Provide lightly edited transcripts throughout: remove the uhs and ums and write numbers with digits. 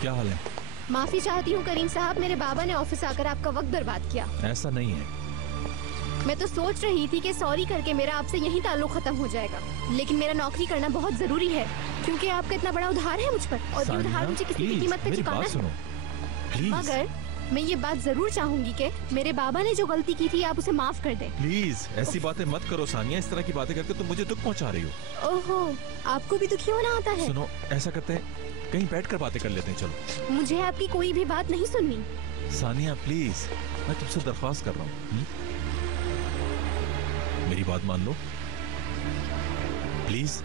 क्या हाल है? माफी चाहती हूँ करीम साहब, मेरे बाबा ने ऑफिस आकर आपका वक्त बर्बाद किया। ऐसा नहीं है। मैं तो सोच रही थी कि सॉरी करके मेरा आपसे यही ताल्लुक खत्म हो जाएगा, लेकिन मेरा नौकरी करना बहुत जरूरी है क्योंकि आपका इतना बड़ा उधार है मुझ पर, और ये उधार मुझे किसी भी कीमत पर चुकाना है। मगर मैं ये बात जरूर चाहूंगी कि मेरे बाबा ने जो गलती की थी आप उसे माफ कर दें। प्लीज ऐसी बातें मत करो सानिया, इस तरह की बातें करके तुम मुझे दुख पहुंचा रही हो। ओहो, आपको भी दुखी होना आता है? सुनो, ऐसा करते हैं कहीं बैठकर बातें कर लेते हैं, चलो। मुझे आपकी कोई भी बात नहीं सुननी। सानिया प्लीज, मैं तुमसे दरख्वास्त कर रहा हूँ, मेरी बात मान लो प्लीज।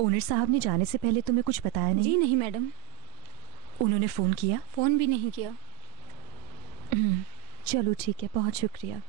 ओनर साहब ने जाने से पहले तुम्हें कुछ बताया नहीं? जी नहीं मैडम। उन्होंने फोन किया? फोन भी नहीं किया। चलो ठीक है, बहुत शुक्रिया।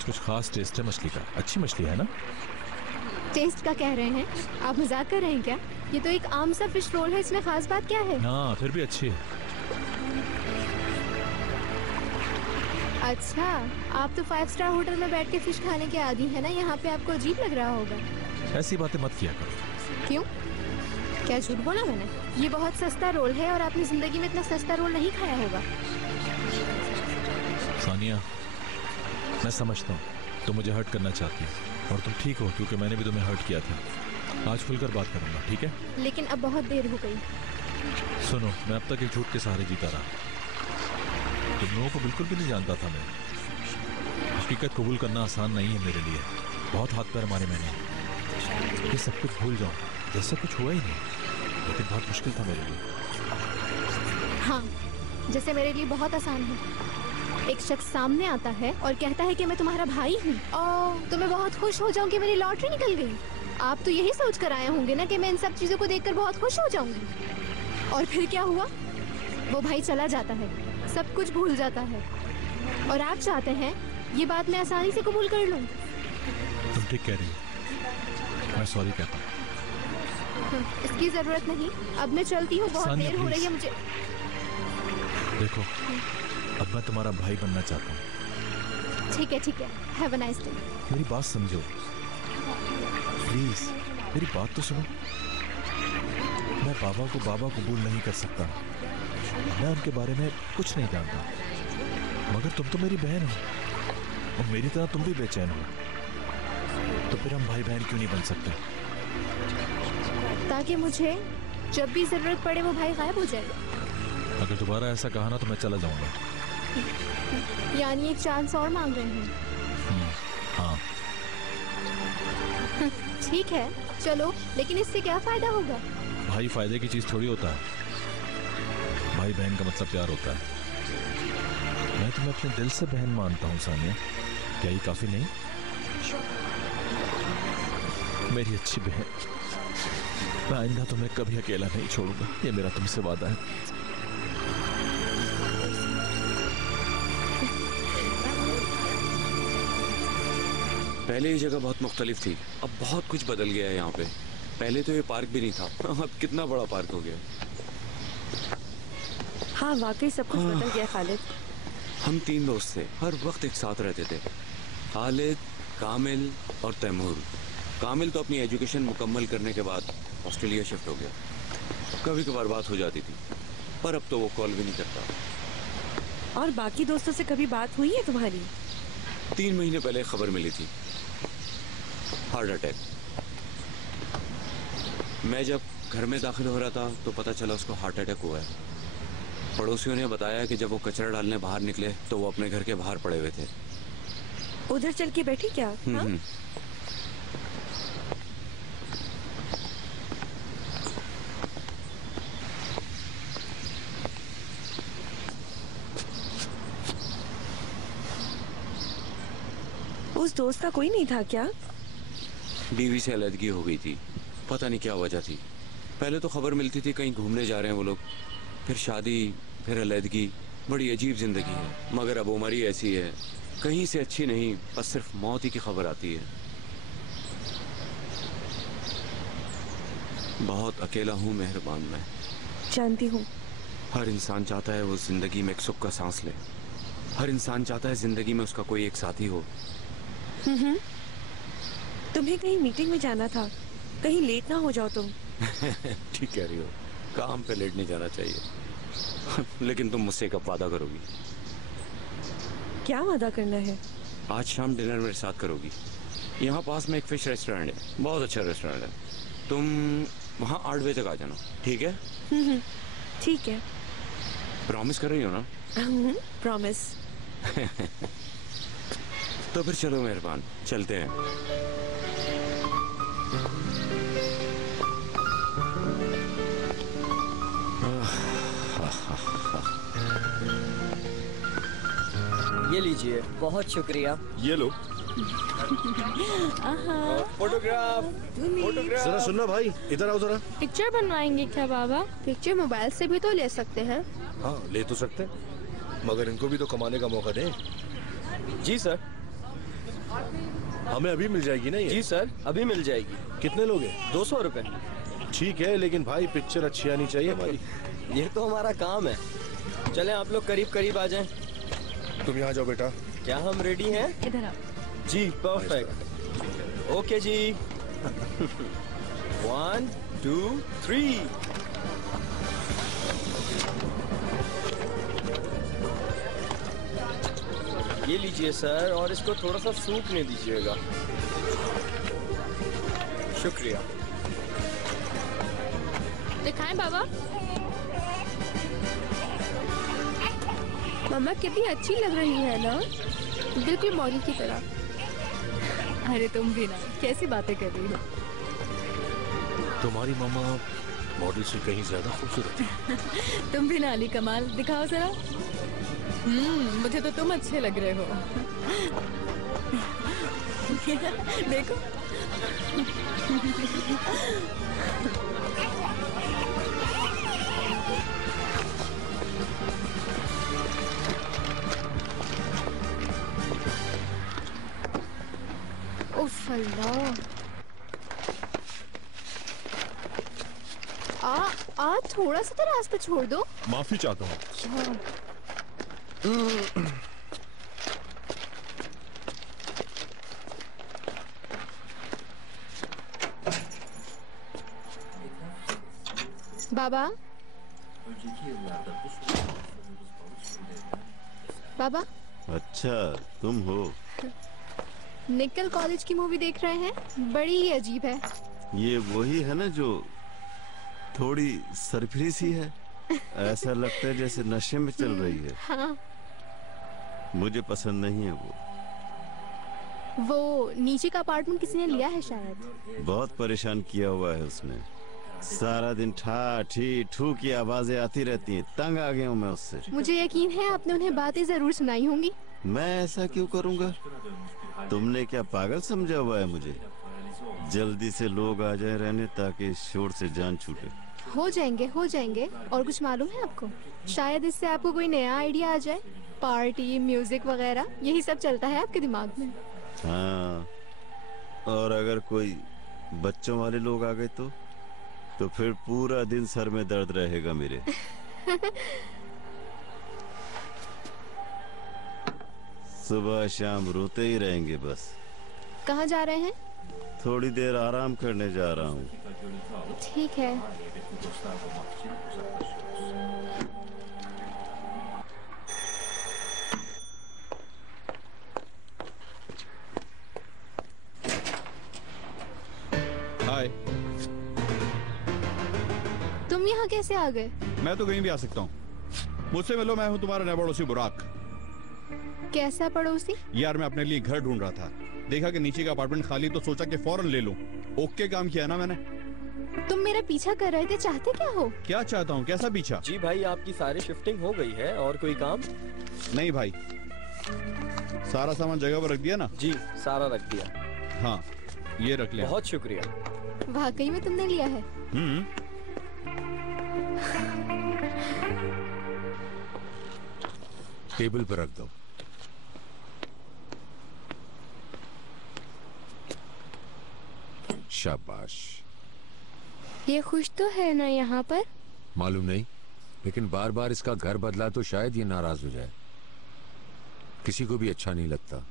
कुछ खास टेस्ट है मछली का, अच्छी मछली है ना? टेस्ट का कह रहे हैं? आप मजाक कर रहे हैं क्या? ये तो एक आम सा फिश रोल है, इसमें खास बात क्या है? हाँ, फिर भी अच्छी है। अच्छा, आप तो 5 स्टार होटल में बैठ के फिश खाने के आदी है ना, यहाँ पे आपको अजीब लग रहा होगा। ऐसी बातें मत किया करो। क्यों? क्या झूठ बोला मैंने? ये बहुत सस्ता रोल है और आपने जिंदगी में इतना सस्ता रोल नहीं खाया होगा। सानिया, मैं समझता हूँ तुम मुझे हर्ट करना चाहती हो और तुम ठीक हो, क्योंकि मैंने भी तुम्हें हर्ट किया था। आज खुलकर बात करूंगा, ठीक है? लेकिन अब बहुत देर हो गई। सुनो, मैं अब तक एक झूठ के सहारे जीता रहा। तुम लोगों को बिल्कुल भी नहीं जानता था मैं। हकीकत कबूल करना आसान नहीं है मेरे लिए, बहुत हाथ पैर मारे मैंने। ये सब कुछ भूल जाऊं जैसे कुछ हुआ ही नहीं, लेकिन बहुत मुश्किल था मेरे लिए। हाँ, जैसे मेरे लिए बहुत आसान है। एक शख्स सामने आता है और कहता है कि मैं तुम्हारा भाई हूँ, तो मैं बहुत खुश हो जाऊँ कि मेरी लॉटरी निकल गई। आप तो यही सोच कर आए होंगे ना कि मैं इन सब चीजों को देखकर बहुत खुश हो जाऊंगी। और फिर क्या हुआ? वो भाई चला जाता है, सब कुछ भूल जाता है, और आप चाहते हैं ये बात मैं आसानी से कबूल कर लूँ। तुम ठीक कह रही हो, मैं सॉरी कहता हूँ। इसकी जरूरत नहीं, अब मैं चलती हूँ, बहुत देर हो रही है मुझे। देखो, अब मैं तुम्हारा भाई बनना चाहता हूँ। ठीक है, हैव अ नाइस डे। मेरी बात समझो प्लीज, मेरी बात तो सुनो। मैं बाबा को कबूल नहीं कर सकता, मैं उनके बारे में कुछ नहीं जानता, मगर तुम तो मेरी बहन हो और मेरी तरह तुम भी बेचैन हो, तो फिर हम भाई बहन क्यों नहीं बन सकते? ताकि मुझे जब भी जरूरत पड़े वो भाई गायब हो जाएगा। अगर दोबारा ऐसा कहा ना तो मैं चला जाऊंगा। यानी एक चांस और मांग रहे हैं? हाँ। ठीक है, चलो, लेकिन इससे क्या फायदा होगा? भाई फायदे की चीज थोड़ी होता है, भाई बहन का मतलब प्यार होता है। मैं तुम्हें अपने दिल से बहन मानता हूँ सानिया, क्या ये काफी नहीं? मेरी अच्छी बहन, मैं आइंदा तुम्हें कभी अकेला नहीं छोड़ूंगा, ये मेरा तुमसे वादा है। पहले ये जगह बहुत मुख्तलिफ थी, अब बहुत कुछ बदल गया है यहाँ पे। पहले तो ये पार्क भी नहीं था, अब कितना बड़ा पार्क हो गया। हाँ, वाकई सब कुछ बदल गया खालिद। हम 3 दोस्त थे, हर वक्त एक साथ रहते थे। खालिद, कामिल और तैमूर। कामिल तो अपनी एजुकेशन मुकम्मल करने के बाद ऑस्ट्रेलिया शिफ्ट हो गया। कभी कभार बात हो जाती थी, पर अब तो वो कॉल भी नहीं करता। और बाकी दोस्तों से कभी बात हुई है तुम्हारी? 3 महीने पहले खबर मिली थी, हार्ट अटैक। मैं जब घर में दाखिल हो रहा था तो पता चला उसको हार्ट अटैक हुआ है। पड़ोसियों ने बताया कि जब वो कचरा डालने बाहर निकले तो वो अपने घर के बाहर पड़े हुए थे। उधर चल के बैठी क्या? हाँ? उस दोस्त का कोई नहीं था क्या? बीवी से अलग हो गई थी, पता नहीं क्या वजह थी। पहले तो खबर मिलती थी कहीं घूमने जा रहे हैं वो लोग, फिर शादी, फिर अलहदगी। बड़ी अजीब जिंदगी है। मगर अब उम्र ही ऐसी है, कहीं से अच्छी नहीं, बस सिर्फ मौत ही की खबर आती है। बहुत अकेला हूँ मेहरबान मैं। जानती हूँ। हर इंसान चाहता है वो जिंदगी में एक सुख का सांस ले। हर इंसान चाहता है जिंदगी में उसका कोई एक साथी हो। तुम्हें कहीं मीटिंग में जाना था, कहीं लेट ना हो जाओ तुम। ठीक कह रही हो, काम पे लेट नहीं जाना चाहिए। लेकिन तुम मुझसे कब वादा करोगी? क्या वादा करना है? आज शाम डिनर मेरे साथ करोगी। यहाँ पास में एक फिश रेस्टोरेंट है, बहुत अच्छा रेस्टोरेंट है। तुम वहाँ 8 बजे तक आ जाना, ठीक है? ठीक है। प्रॉमिस कर रही हो ना? प्रॉमिस। तो फिर चलो मेहरबान, चलते हैं। ये लीजिए, बहुत शुक्रिया। ये लो। फोटोग्राफ। जरा सुनना भाई, इधर आओ जरा। पिक्चर बनवाएंगे क्या बाबा? पिक्चर मोबाइल से भी तो ले सकते हैं। हाँ ले तो सकते, मगर इनको भी तो कमाने का मौका दें। जी सर। हमें अभी मिल जाएगी ना ये? जी सर, अभी मिल जाएगी। कितने लोग हैं? 200 रुपए। ठीक है, लेकिन भाई पिक्चर अच्छी आनी चाहिए हमारी। ये तो हमारा काम है। चलें आप लोग करीब करीब आ जाएं। तुम यहाँ जाओ बेटा। क्या हम रेडी हैं? इधर आओ। जी परफेक्ट। ओके जी। 1 2 3। ये लीजिए सर, और इसको थोड़ा सा सूखने दीजिएगा। शुक्रिया। दिखाएं बाबा। मम्मा कितनी अच्छी लग रही है ना, बिल्कुल मॉडल की तरह। अरे तुम भी ना, कैसी बातें कर रही हो? तुम्हारी मामा मॉडल से कहीं ज्यादा खूबसूरत है। तुम भी ना अली कमाल, दिखाओ जरा। मुझे तो तुम अच्छे लग रहे हो। देखो। उफ अल्लाह। थोड़ा सा तो रास्ता छोड़ दो। माफी चाहता हूँ। बाबा। बाबा। अच्छा तुम हो। निकल कॉलेज की मूवी देख रहे हैं, बड़ी ही अजीब है। ये वही है ना जो थोड़ी सरफरी सी है, ऐसा लगता है जैसे नशे में चल रही है। हाँ। मुझे पसंद नहीं है वो नीचे का अपार्टमेंट किसी ने लिया है शायद। बहुत परेशान किया हुआ है उसने। सारा दिन ठा ठी ठू की आवाजें आती रहती हैं, तंग आ गया हूँ मैं उससे। मुझे यकीन है आपने उन्हें बातें जरूर सुनाई होंगी। मैं ऐसा क्यों करूँगा? तुमने क्या पागल समझा हुआ है मुझे? जल्दी से लोग आ जाए रहने ताकि शोर से जान छूटे। हो जाएंगे। और कुछ मालूम है आपको? शायद इससे आपको कोई नया आइडिया आ जाए। पार्टी, म्यूजिक वगैरह, यही सब चलता है आपके दिमाग में। हाँ, और अगर कोई बच्चों वाले लोग आ गए तो फिर पूरा दिन सर में दर्द रहेगा मेरे। सुबह शाम रोते ही रहेंगे बस। कहाँ जा रहे हैं? थोड़ी देर आराम करने जा रहा हूँ। ठीक है। हाय। कैसे आ गए? मैं तो कहीं भी आ सकता हूँ। मुझसे मिलो, मैं हूँ तुम्हारा नया पड़ोसी बुराक। कैसा पड़ोसी? यार मैं अपने लिए घर ढूंढ रहा था, देखा कि नीचे का अपार्टमेंट खाली तो सोचा कि फौरन ले लूं। ओके काम किया ना मैंने। तुम मेरा पीछा कर रहे थे, चाहते क्या हो? क्या चाहता हूँ? कैसा पीछा? जी भाई, आपकी सारी शिफ्टिंग हो गई है। और कोई काम? नहीं भाई, सारा सामान जगह पर रख दिया ना? जी सारा रख दिया। हाँ ये रख लिया। बहुत शुक्रिया। वाकई में तुमने लिया है? टेबल पर रख दो। शाबाश। ये खुश तो है ना यहाँ पर? मालूम नहीं, लेकिन बार बार इसका घर बदला तो शायद ये नाराज हो जाए। किसी को भी अच्छा नहीं लगता,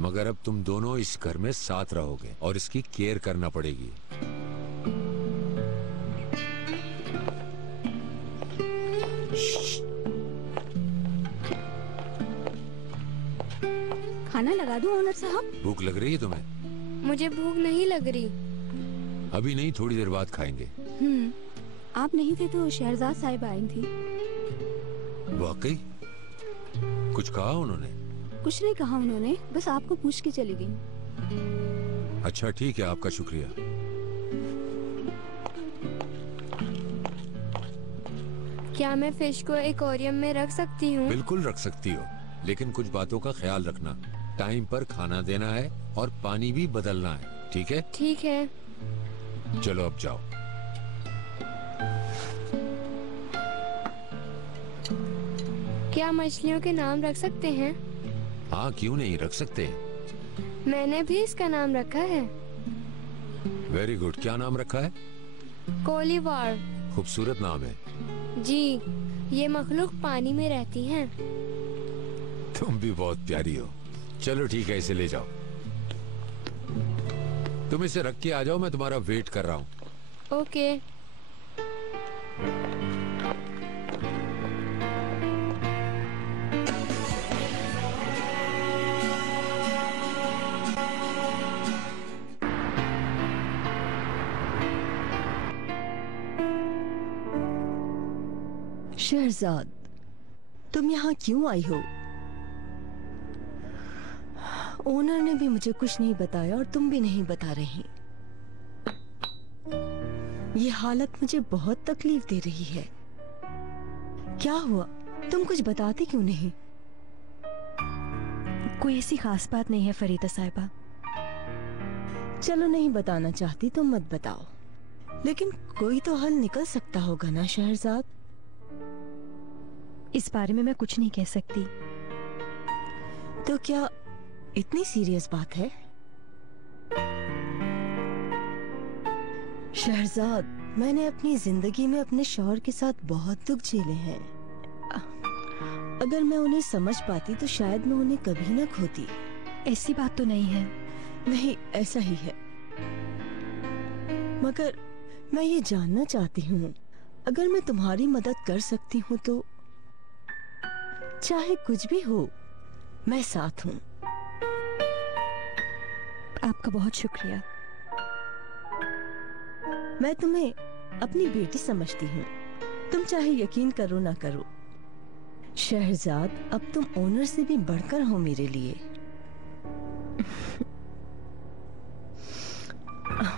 मगर अब तुम दोनों इस घर में साथ रहोगे और इसकी केयर करना पड़ेगी। खाना लगा दूं ओनर साहब? भूख लग रही है तुम्हें? मुझे भूख नहीं लग रही। अभी नहीं, थोड़ी देर बाद खाएंगे। आप नहीं थे तो शहरजाद साहिब आई थी। वाकई? कुछ कहा उन्होंने? कुछ नहीं कहा उन्होंने, बस आपको पूछ के चली गई। अच्छा ठीक है, आपका शुक्रिया। क्या मैं फिश को एक्वेरियम में रख सकती हूँ? बिल्कुल रख सकती हो, लेकिन कुछ बातों का ख्याल रखना। टाइम पर खाना देना है और पानी भी बदलना है, ठीक है? ठीक है। चलो अब जाओ। क्या मछलियों के नाम रख सकते हैं? हाँ क्यों नहीं, रख सकते हैं। मैंने भी इसका नाम रखा है। Very good. क्या नाम रखा है? कोलीवार। खूबसूरत नाम है। जी, ये मखलूक पानी में रहती हैं। तुम भी बहुत प्यारी हो। चलो ठीक है, इसे ले जाओ। तुम इसे रख के आ जाओ, मैं तुम्हारा वेट कर रहा हूँ। ओके। शहरजाद, तुम यहाँ क्यों आई हो? ओनर ने भी मुझे कुछ नहीं बताया और तुम भी नहीं बता रही। ये हालत मुझे बहुत तकलीफ दे रही है। क्या हुआ? तुम कुछ बताती क्यों नहीं? कोई ऐसी खास बात नहीं है फरीदा साहिबा। चलो नहीं बताना चाहती तो मत बताओ, लेकिन कोई तो हल निकल सकता होगा ना शहरजाद? इस बारे में मैं कुछ नहीं कह सकती। तो क्या इतनी सीरियस बात है? शहरजाद, मैंने अपनी जिंदगी में अपने शौहर के साथ बहुत दुख झेले हैं। अगर मैं उन्हें समझ पाती तो शायद मैं उन्हें कभी न खोती। ऐसी बात तो नहीं है। नहीं, ऐसा ही है। मगर मैं ये जानना चाहती हूँ, अगर मैं तुम्हारी मदद कर सकती हूँ तो चाहे कुछ भी हो, मैं साथ हूँ। आपका बहुत शुक्रिया। मैं तुम्हें अपनी बेटी समझती हूँ, तुम चाहे यकीन करो ना करो। शहरजाद, अब तुम ओनर से भी बढ़कर हो मेरे लिए।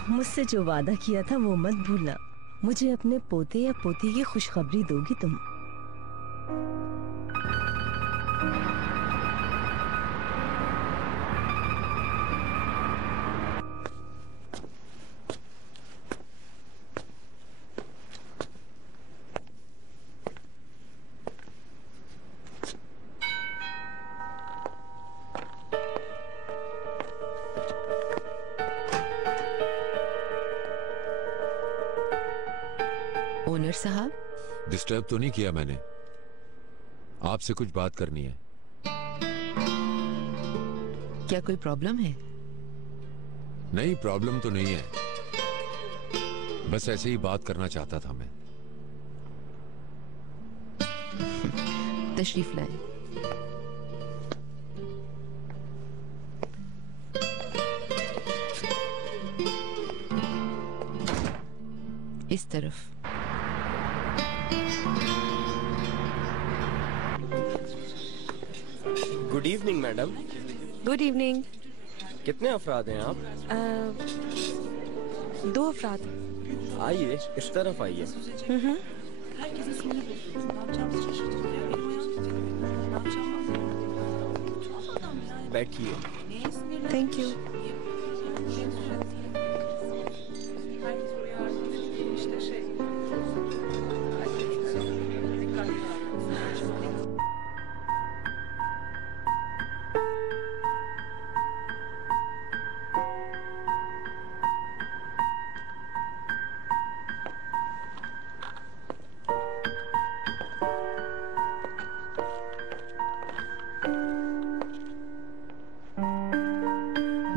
मुझसे जो वादा किया था वो मत भूलना। मुझे अपने पोते या पोती की खुशखबरी दोगी तुम। ओनर साहब, डिस्टर्ब तो नहीं किया मैंने? आपसे कुछ बात करनी है। क्या कोई प्रॉब्लम है? नहीं, प्रॉब्लम तो नहीं है, बस ऐसे ही बात करना चाहता था मैं। तशरीफ लाए। इस तरफ। Good evening madam. Good evening. कितने अफराद हैं आप? 2 अफराद। आइए, इस तरफ आइए। बैठिए। Thank you.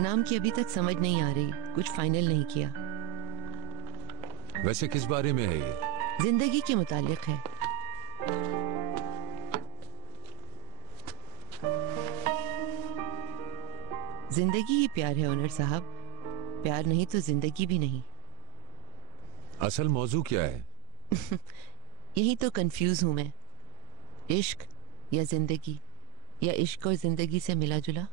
नाम की अभी तक समझ नहीं आ रही, कुछ फाइनल नहीं किया। वैसे किस बारे में है ये? जिंदगी के मुतालिक है। जिंदगी ही प्यार है ओनर साहब, प्यार नहीं तो जिंदगी भी नहीं। असल मौजू क्या है? यही तो कंफ्यूज हूं मैं, इश्क या जिंदगी, या इश्क और जिंदगी से मिला जुला।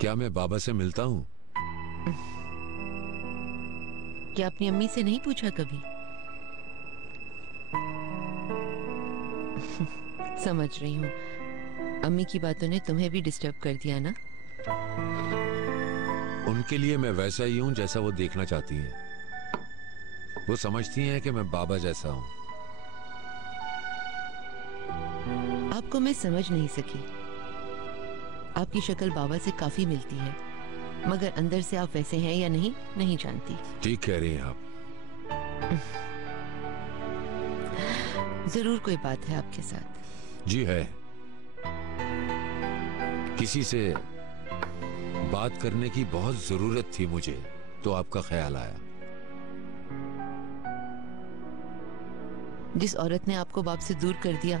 क्या मैं बाबा से मिलता हूँ? क्या अपनी अम्मी से नहीं पूछा कभी? समझ रही हूँ, अम्मी की बातों ने तुम्हें भी डिस्टर्ब कर दिया ना? उनके लिए मैं वैसा ही हूँ जैसा वो देखना चाहती हैं। वो समझती हैं कि मैं बाबा जैसा हूँ। आपको मैं समझ नहीं सकी। आपकी शक्ल बाबा से काफी मिलती है, मगर अंदर से आप वैसे हैं या नहीं, नहीं जानती। ठीक कह रही हैं आप। जरूर कोई बात है आपके साथ। जी है। किसी से बात करने की बहुत जरूरत थी मुझे, तो आपका ख्याल आया। जिस औरत ने आपको बाप से दूर कर दिया,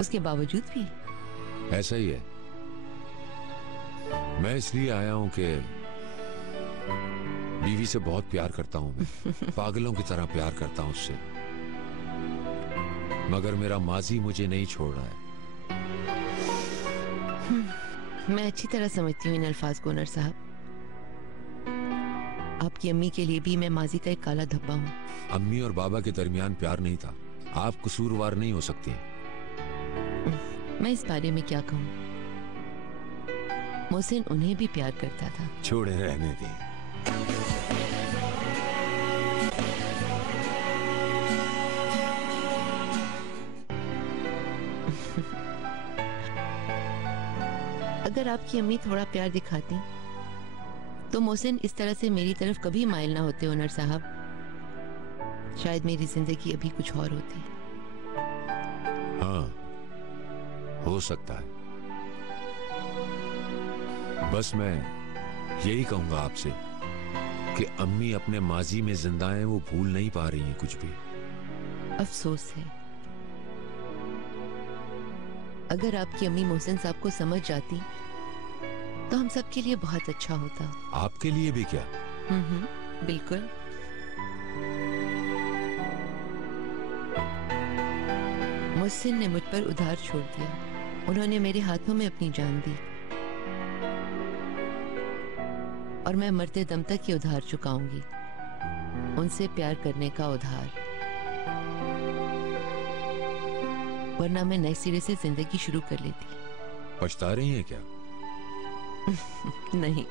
उसके बावजूद भी? ऐसा ही है। मैं इसलिए आया हूं कि बीवी से बहुत प्यार करता हूं मैं। पागलों की तरह प्यार करता हूं उससे, मगर मेरा माजी मुझे नहीं छोड़ रहा है। मैं अच्छी तरह समझती हूँ इन अल्फाज को ओनर साहब। आपकी अम्मी के लिए भी मैं माजी का एक काला धब्बा हूँ। अम्मी और बाबा के दरमियान प्यार नहीं था। आप कसूरवार नहीं हो सकती। मैं इस बारे में क्या कहूँ, मोहसिन उन्हें भी प्यार करता था। छोड़े रहने दी। अगर आपकी अम्मी थोड़ा प्यार दिखाती तो मोहसिन इस तरह से मेरी तरफ कभी माइल ना होते ओनर साहब। शायद मेरी जिंदगी अभी कुछ और होती। हाँ, हो सकता है। बस मैं यही कहूंगा आपसे कि अम्मी अपने माजी में जिंदा हैं, वो भूल नहीं पा रही हैं कुछ भी। अफसोस है। अगर आपकी अम्मी मोहसिन साहब को समझ जाती तो हम सब के लिए बहुत अच्छा होता। आपके लिए भी क्या? बिल्कुल। मोहसिन ने मुझ पर उधार छोड़ दिया। उन्होंने मेरे हाथों में अपनी जान दी और मैं मरते दम तक ये उधार चुकाऊंगी, उनसे प्यार करने का उधार। वरना मैं नए सिरे से जिंदगी शुरू कर लेती। पछता रही हैं क्या? नहीं,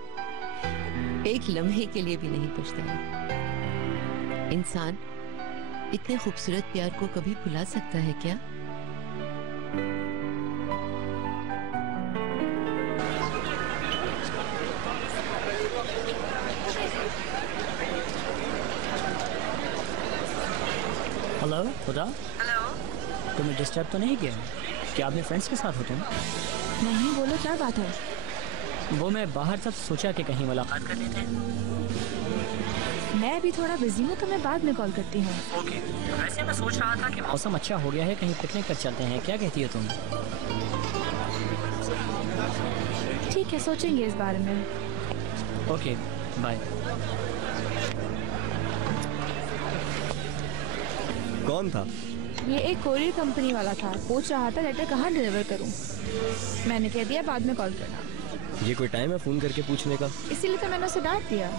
एक लम्हे के लिए भी नहीं पछताई। इंसान इतने खूबसूरत प्यार को कभी भुला सकता है क्या? हेलो खुदा। हेलो। तुम्हें डिस्टर्ब तो नहीं किया? क्या अपने फ्रेंड्स के साथ हो तुम? नहीं, बोलो क्या बात है? वो मैं बाहर सब सोचा कि कहीं मुलाकात कर लेते हैं। मैं अभी थोड़ा बिजी हूँ, तो मैं बाद में कॉल करती हूँ। ओके। वैसे मैं सोच रहा था कि मौसम अच्छा हो गया है, कहीं पिकनिक पर चलते हैं, क्या कहती हो तुम? ठीक है, सोचेंगे इस बारे में। Okay, bye. कौन था? ये एक कोरियर कंपनी वाला था, पूछ रहा था लेटर कहाँ डिलीवर करूँ। मैंने कह दिया बाद में कॉल करना। ये कोई टाइम है फोन करके पूछने का? इसीलिए तो मैंने उसे डांट दिया।